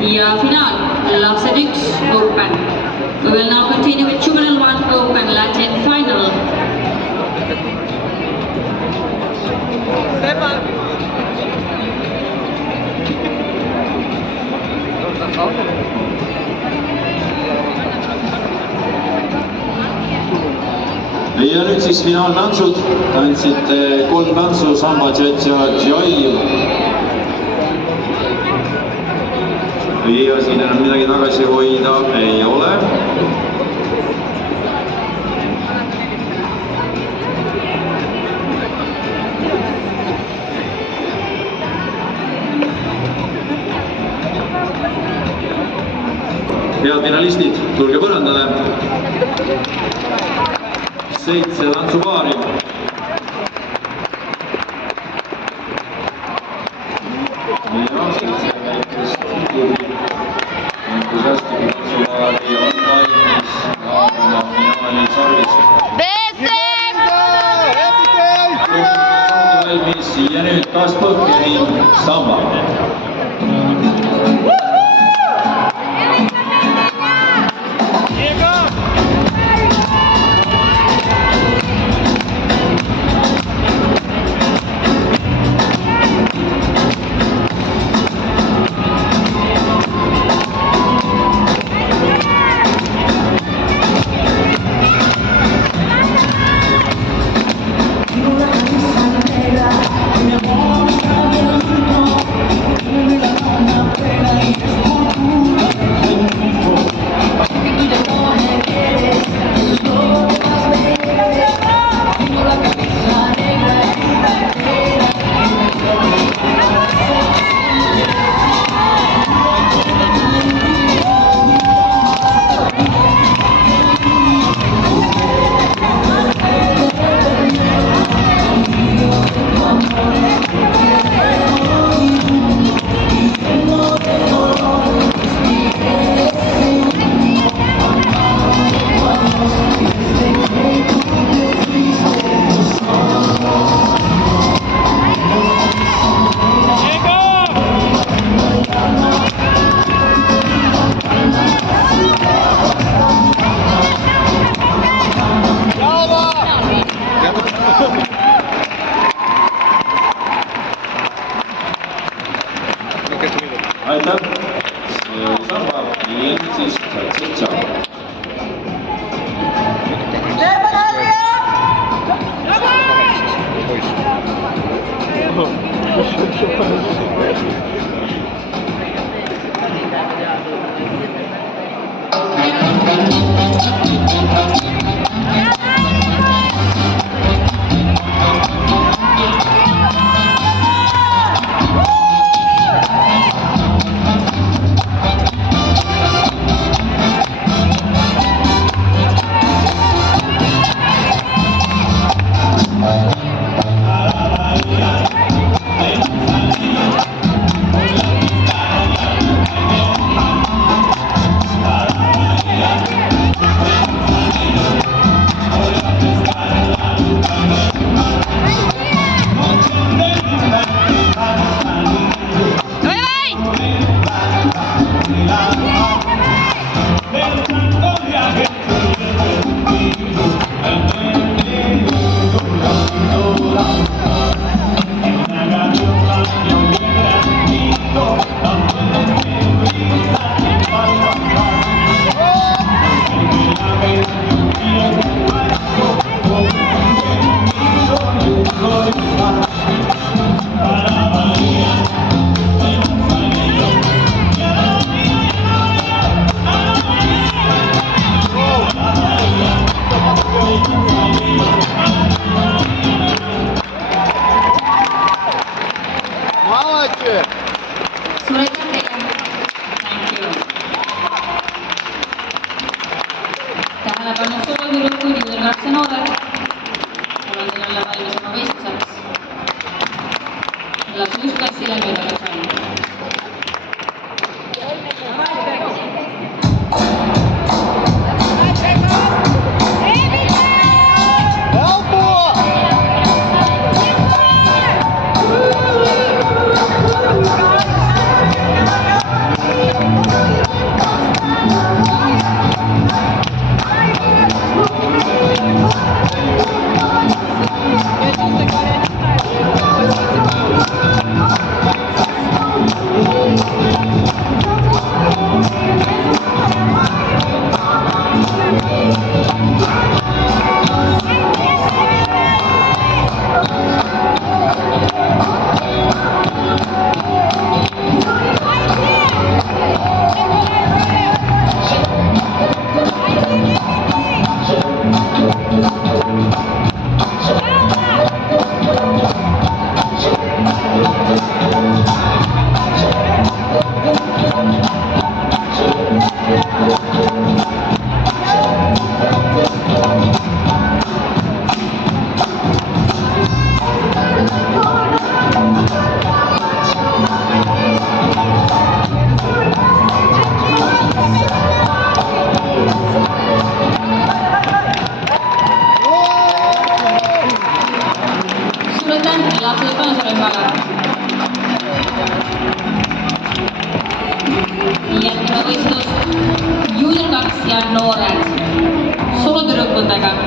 ja finaal, lapsed 1 Open. We will now continue with Juvenile 1 Open Latin final. Ja nüüd siis finaaltantsud, tantsid 3 tantsu, samba, tšatša, džai. Ja siin enam midagi tagasi hoida ei ole. Head finalistid, tulge põrandale. 7 tantsupaari. Ja 7 väikest entusiastlikku tantsupaari on valmis laulma finaali sarvist. Valmis ja nüüd Kaspõhk ja ning samba. Aitäh! See oli samba ja nüüd siis tšatša. Tähelepanu soovinud, kui juurde noored. Olen teil jälle valmis oma võistluseks. Las just klassile nüüd oleks valmis. suur aitäh lapsed kaasarühmale. Järgmine võistlus Junior 2 ja noored soolotüdrukutega.